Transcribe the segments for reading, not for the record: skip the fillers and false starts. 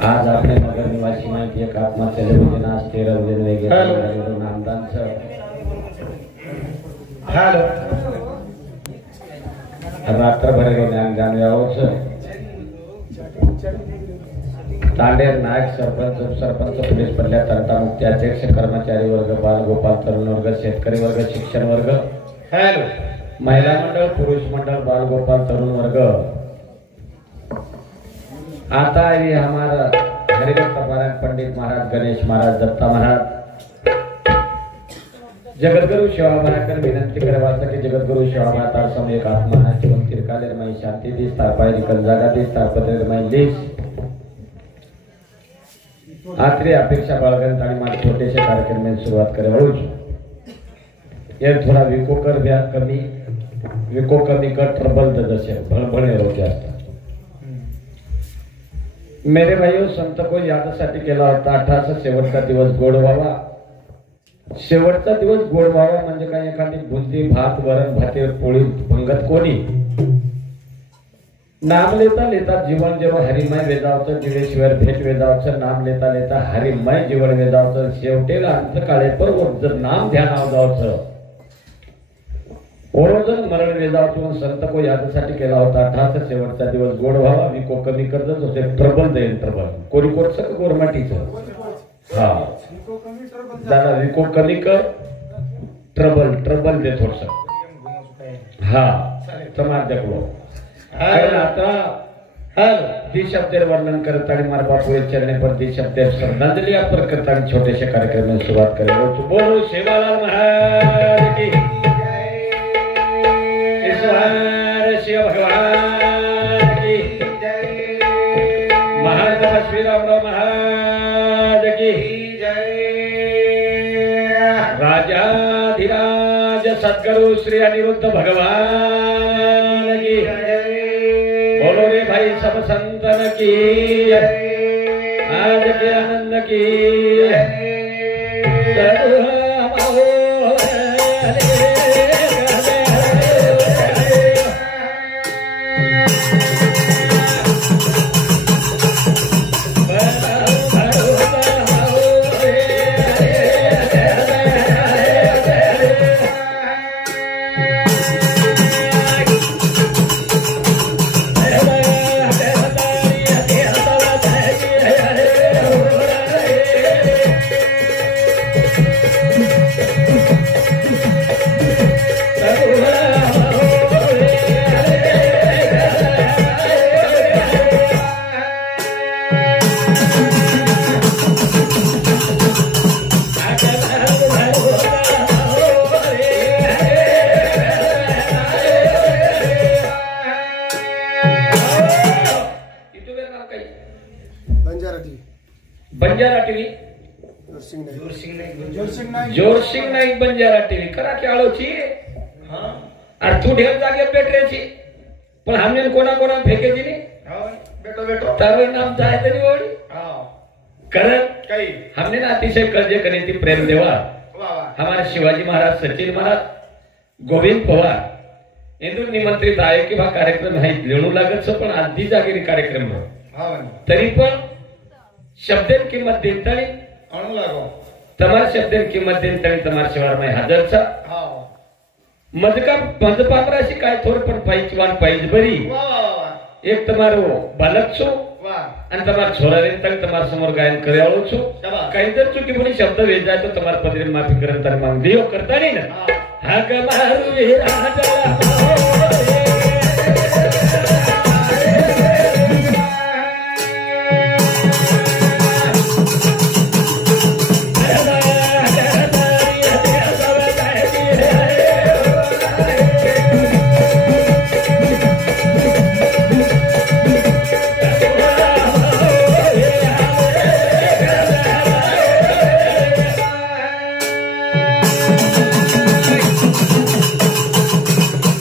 आज आपले नगर निवासी माहिती एक आत्महत्या दिन आज 13 वेगवेगळे नामदानचं रात्रभर ज्ञान यावंच तांडेर नायक सरपंच उपसरपंच पोलीस पडल्या तंटा मुक्ती अध्यक्ष कर्मचारी वर्ग बाल गोपाल तरुण वर्ग शेतकरी वर्ग शिक्षण वर्ग महिला मंडळ पुरुष मंडळ बाल गोपाल तरुण वर्ग आता ये हमारा हरिभक्त पारायण पंडित महाराज गणेश महाराज दत्ता महाराज जगद्गुरु सेवा महाराज विनंती करण्यासाठी जगद्गुरु सेवा महाराज समोर एक आत्मा जीवन तिरकालेरमय शांती दिस तारपाय निकल जागा दिस तारपत्रेरमय दिस आखरी अपेक्षा बाळगण्यात आणि माझे छोटेसे कार्यक्रम सुरुवात करे रोज ये थोड़ा विको कमी कर ट्रबल जैसे भळभळे रोगे असतात मेरे भाइयों संत को यादसाठी केला होता 18 शेवटचा दिवस गोड व्हावा शेवटचा दिवस गोड व्हावा म्हणजे काय एखादी बुंदी भात वरण भाते पोळी पंगत कोणी नाम लेता लेता जीवन जेव्हा हरिमय वेदावचं दिवेश्वर भेट वेदावचं नाम लेता लेता हरिमय जीवन वेदावचं शेवटेला अंत काळे पर जर नाम ध्यानाव जावचं ओरोजन मरण वेदावतून संत को यादसाठी केला होता 18 शेवटचा दिवस गोड व्हावा विको कमी करतच होते प्रबल देईन प्रबल कोणी कोरचं का गोरमाटीचं हा दादा विको कमी कर ट्रबल दे थोडस हा समाज जगलो आता दी शब्देर वर्णन करत आणि मार बापू चरणे पर दी शब्देर श्रद्धांजली अर्पण करता आणि छोटेशा कार्यक्रमाला सुरुवात करेल बोलो सेवालाल महाराज की शिव भगवान की जय महाराज श्री रामराव महाराज की जय राजाधिराज सद्गुरु श्री अनिरुद्ध भगवान की जय बोलो रे भाई सब संतन की आज के आनंद की बंजारा टीव्ही जोरसिंग नाईक बंजारा टीव्ही करा की आळोची अरे तू ढेर जागे पेटऱ्याची पण हमने कोणा कोणा फेकेची नाही तर नाम जाय तरी ओढी करत काही हमने ना अतिशय कर्जे करने ती प्रेम देवा हमारे शिवाजी महाराज सचिन महाराज गोविंद पवार इंदूर निमंत्रित आहे की हा कार्यक्रम आहे लेणू लागत पण आधी जागेरी कार्यक्रम तरी पण शब्देर किंमत देताळी अणू लागो तमार शब्देर किंमत देताळी तमार शिवार में हाजर सा मदका मदपामराशी काय थोर पण पाईचवान पाईच बरी एक तमारो बालक छो आणि तमार छोरा देताळी तमार समोर गायन करावळो छो काही जर चुकी बोली शब्द वेज जाय तो तमार पदरी माफी करत तर मग देव करता नाही ना हा ग मारू हे राजा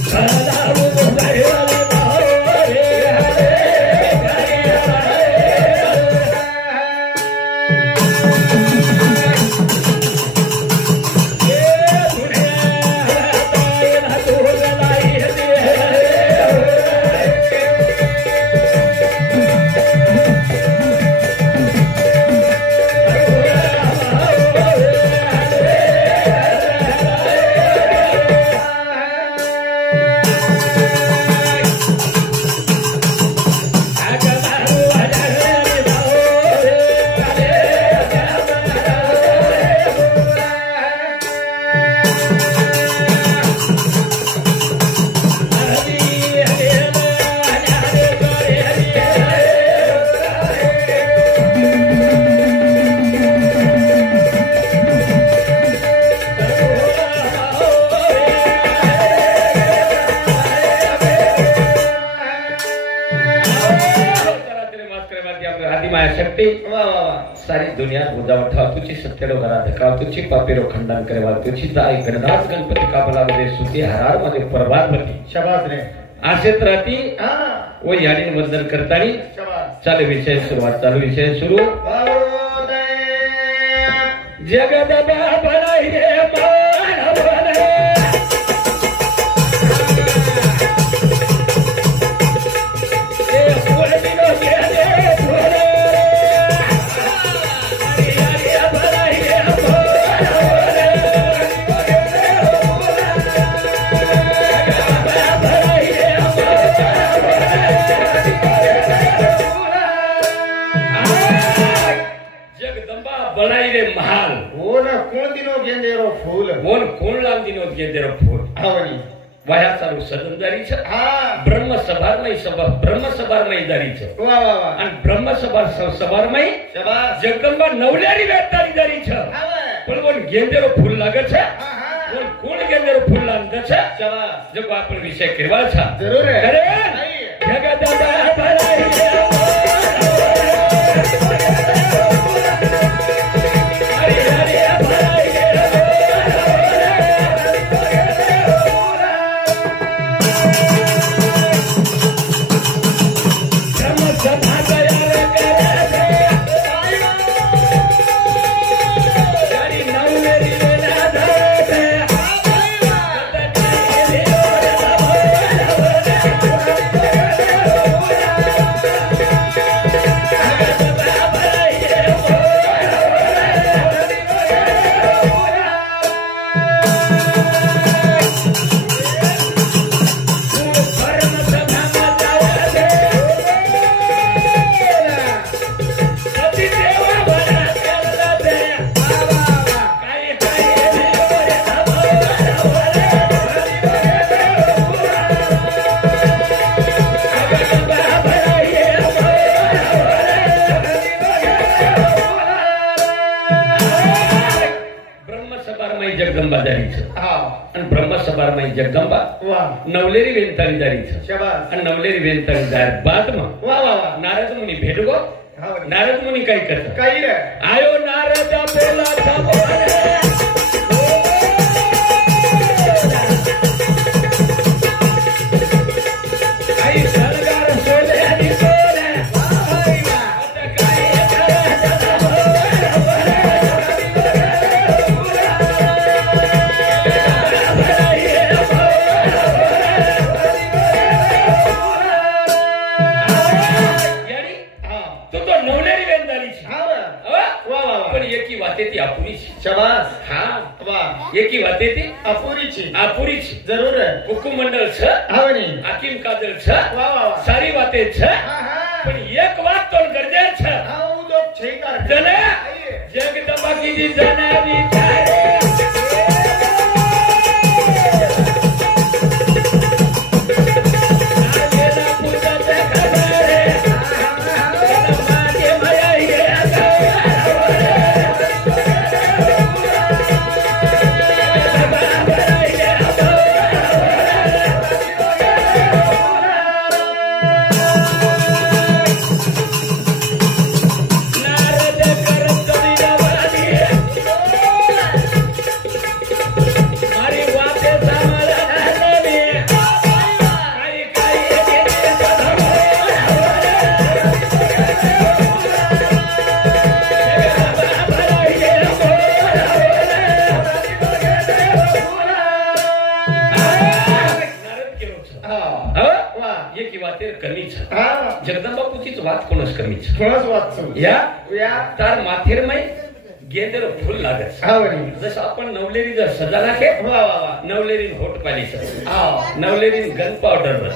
Hello. आदि माया शक्ति सारी दुनिया बुझावठा तुझी सत्यडो घरा धकाव तुझी पापेरो खंडन करेवा तुझी दाई गणनाथ गणपती काबला मध्ये सुती हरार मध्ये परवादमती शाबास रे आशेत राहती वो याडी वंदन करतानी चालू विषय सुरुवात चालू विषय सुरू जगदबा बनाई रे मान बने वाया चालू सदनदारीच ब्रह्म सभारमय सभा ब्रह्म सभारमय दारीच आणि ब्रह्म सभा सभारमय जगदंबा नवल्यारी वेतारी दारीच पण गेंदेरो फूल लागत कोण कोण गेंदेरो फूल लागत जब आपण विषय केवा छा जरूर अरे जगदंबा भलाई जगदंबा नवलेरी वेंताळी दारीच आणि नवलेरी वेंताळी दार बाद मग नारद मुनी भेटगो नारद मुनी काय करतात काही आयो नारद बोला एकी वाते ती अपुरीची जरूर हुकुम मंडल छ हाकिम कादल छ सारी वाते छ पण एक वात तो गरजे छ जने जगदंबा की जी जनानी चाहे जगदंबा पुचीच वात कोणच कमीच कोणच वात या तार माथेरमय गेंदेर फुल लागत जसं आपण नवलेरी जर सजा नाखे नवलेरी होट पालिस नवलेरी गन पावडर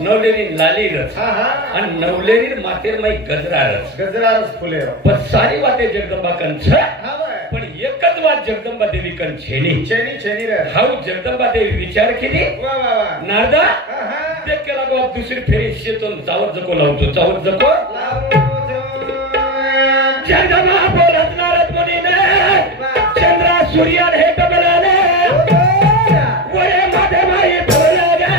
नवलेरी लाली रस आणि नवलेरी माथेरमय गजरा रस फुले पण सारी वाते जगदंबा कंछ पण एकच वात जगदंबा देवी कन छेनी हाऊ जगदंबा देवी विचार केली नारदा ते केला गो दुसरी फेरी शेतून चावत जको लावतो चावत जको जगदंबा बोलत नारद मुनीने चंद्रा सूर्यान हे कबलाने वरे मध्ये माई बोला गा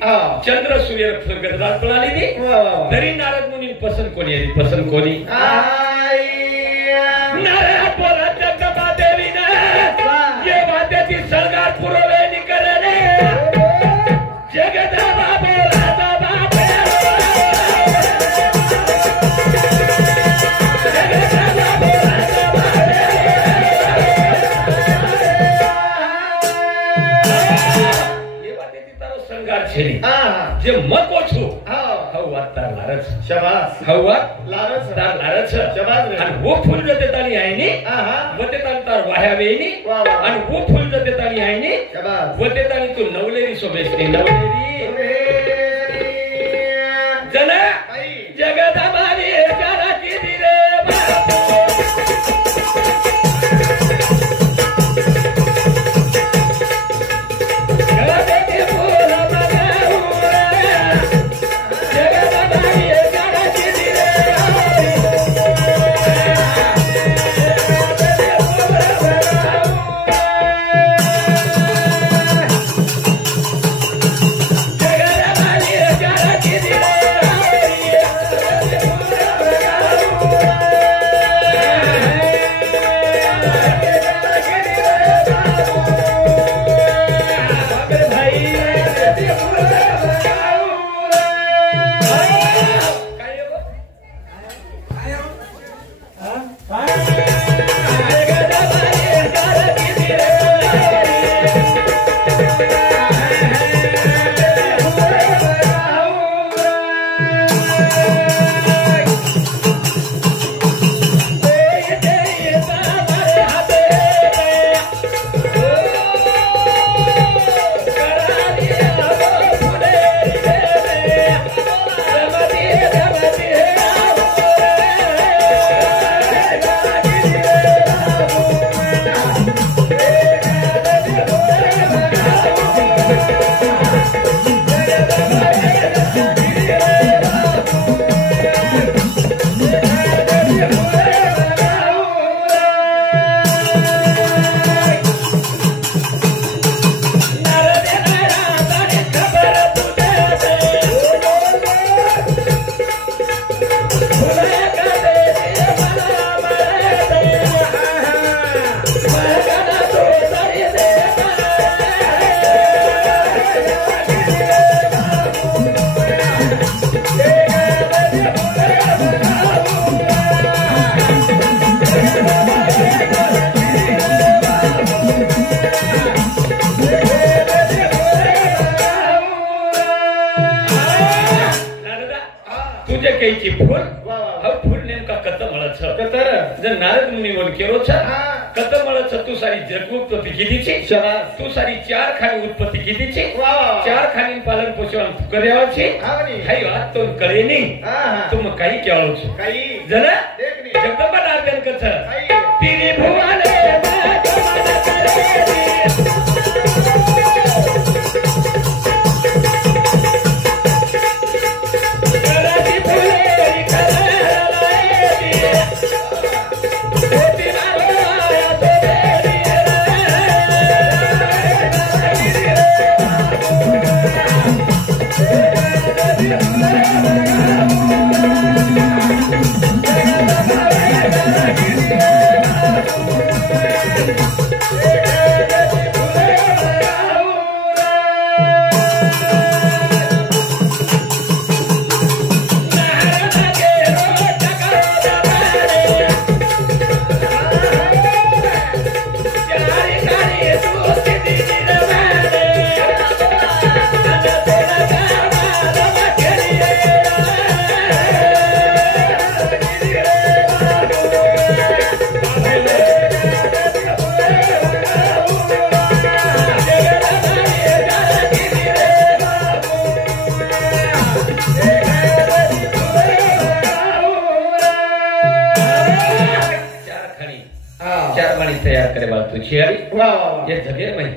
चंद्र सूर्य गजरात पळाली दी तरी नारद मुनी पसंत कोणी आली पसंत कोणी नारद बोला जगदंबा देवीने ये वाद्याची शृंगार पुरवणी करणे जगदंबा बोला जे मको छु हवा तार लारच शाबास हवा लारच तार लारच शाबास आणि वो फूल जते ताली आईनी वते ताली तार वाह्या वेईनी आणि वो फूल जते ताली आईनी शाबास वते ताली तू नवलेरी सोबेसनी नवलेरी जना जगदंबानी कराची दिरे तू सारी चार खानी उत्पत्ति की थी चार खानी पालन पोषण कर्या हाई बात तो करे नहीं तुम कहीं क्या हो जना जगदंबा नारदन कथा तेरी भुवाले ये जगेर में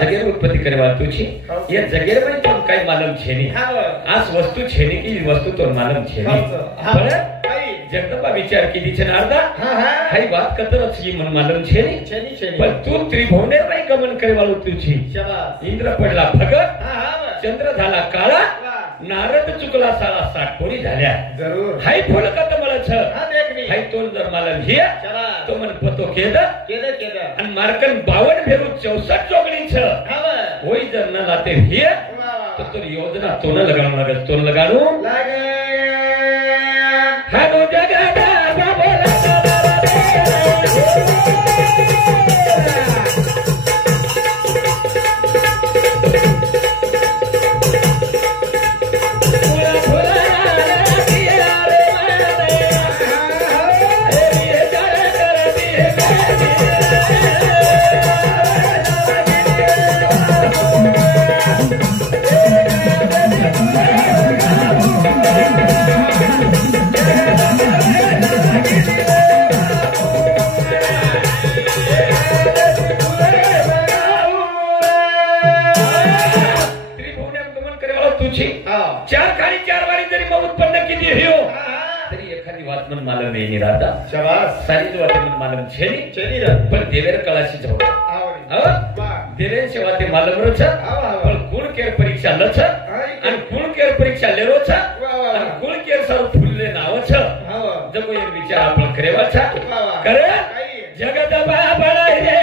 जगेर उत्पत्ति करे वाला तुझी ये जगेर में तो काय मालूम छेनी आज वस्तु छेनी की वस्तु तो मालूम छेनी पर जगदंबा विचार की दिचे नारदा हाई बात कतर छी मन मालूम छेनी पर तू त्रिभुवनेर में गमन करे वाला तुझी इंद्र पडला भगत चंद्र झाला काळा नारद चुकला साला 60 कोणी झाल्या जरूर हाय फुलकत मला छ हा देखनी हाय तोल जर मला भिया चला तो मन पतो केद केद आणि मार्कन 52 भेरू 64 चोगणी छ होई जर न लाते भिया तो योजना तो न लगाणू लागत तो लगाणू लागे हा दो जगादा बाबा चार खाली 4 वारी जरी मग उत्पन्न किती हो तरी एखादी वात मन मालम नाही राहता शाबास सारी वाते मन मालम छेनी चली पण देवेर कळाशी जाऊ देवेंचे वाते मालम रच पण गुण केर परीक्षा लच आणि गुण केर परीक्षा लेरोच आणि गुण केर सर्व फुलले नावच जगो एक विचार आपण करेवाचा करे जगत बाबा रे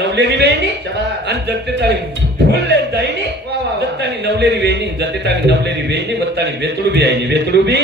नवलेरी वेणी आणि जगतेताळी फुल जाईनी जगतानी नवलेरी वेणी जगतेताळी नवलेरी वेणी बत्तानी वेतुडू बी आईनी वेतुडू बी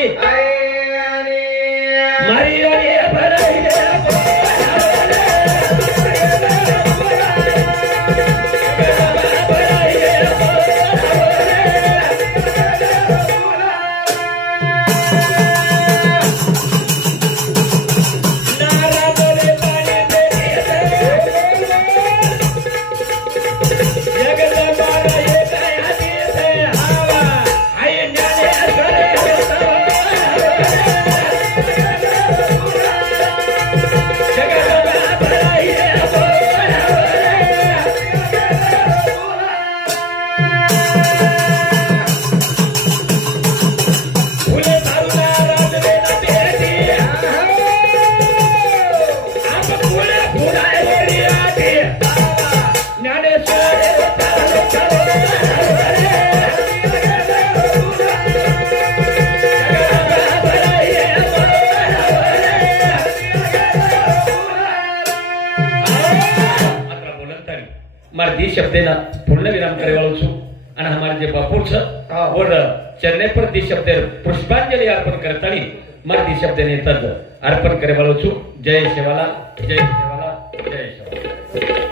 मारी दी शब्देना पूर्ण विराम करेवाळू छु आणि हमारे जे बापूर छ और चरणें पर दी शब्द पुष्पांजलि अर्पण करतानी मार दी शब्देने तद अर्पण करेवाळू छु जय शिवाला जय शिवाला जय शिवाला।